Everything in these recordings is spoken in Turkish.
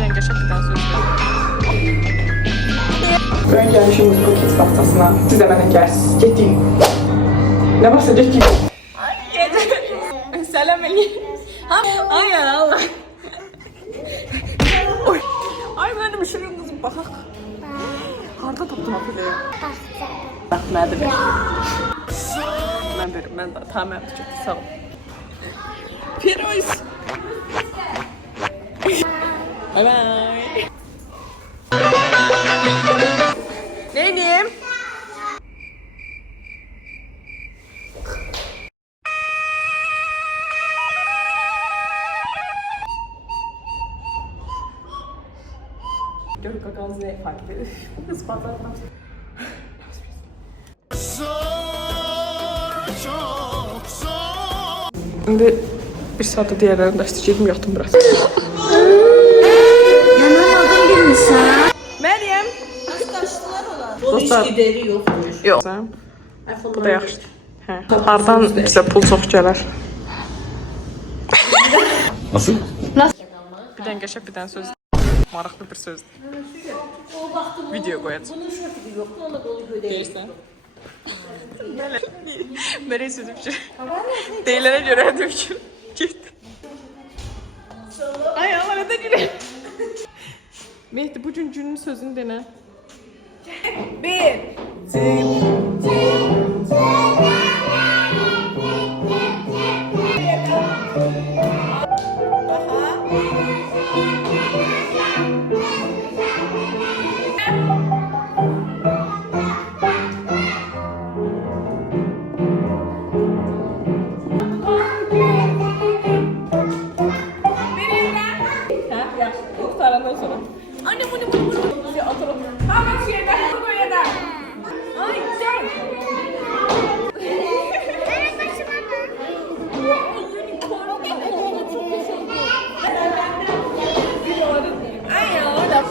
Dengəşə bir daha söz verir. Ben gelmişim bu kit haftasına. Siz de bana gelsiniz. Getdin. Ne varsa getdin. Selam eləyim. Ay Allah. Oy. Ay mənim şirin qızım baxaq. Harda tapdın o piləyə? Bax, mənə də ver. Mən verim, mən də. Tamam, mən tutacaq. Sağ ol. Piroz. Bye bye. Neyim? Gör kakağınızı ne fark ediyor? Kız pazardan. Şimdi bir saate diğerlerini değiştireceğim, yattım biraz. Yanılmadın bilmişsən. Meryem. Arkadaşlar olar. Dostlar. Dostlar. Hiç gideri yokmuş. Yok. Bu da yaxşı. Hə. Hardan bizə pul çox gələr? Nasıl? Bir dənə qəşəng bir dənə söz. Maraqlı bir sözdür. Video qoyacağım. Bunun şəkili yoxdur, ona da onu gödəyir. Deyirsən? Nereye sözüm ki? Deyilene göre dedim ki. Git. Ay Allah ne de güle. Mehdi bu günün sözünü dene. Bir. Anne bunu. Otur. Hemen şuraya buraya da. Ay gel. Benim başıma Ay ya da.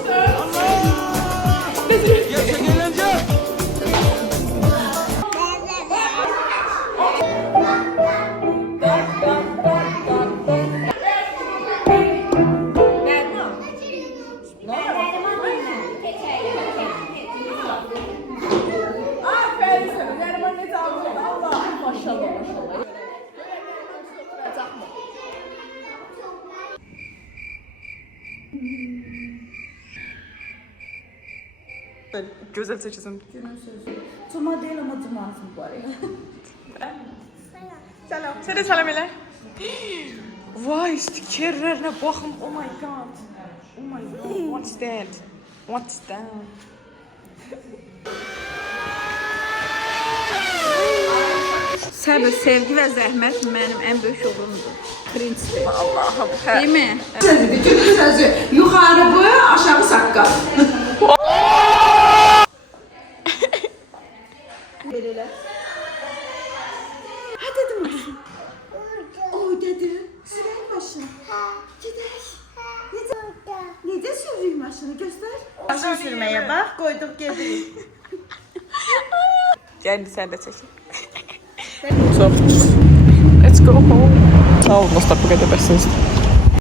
Güzel seçisim. Cuma değil ama cumasın bu araya. Selam. Sen de selam elə. Vay, stikerlerine bakın. Oh my god. Oh my god. What's that? What's that? Səbir, sevgi və zəhmət mənim ən böyük yolumdur. Prinsip. Allah'ım. Değil mi? Bütün sözü yukarı bu, aşağı sakkal. Verirlər. Ha dedim o kızım. Oy dedi. Sürək maşını. Gedək. Necə sürürük maşını? Göstər. Maşını sürməyə bax, qoyduq gedirik. Geldi sen de çekin. So, let's go home. Sağ olun dostlar, bu kadar besiniz.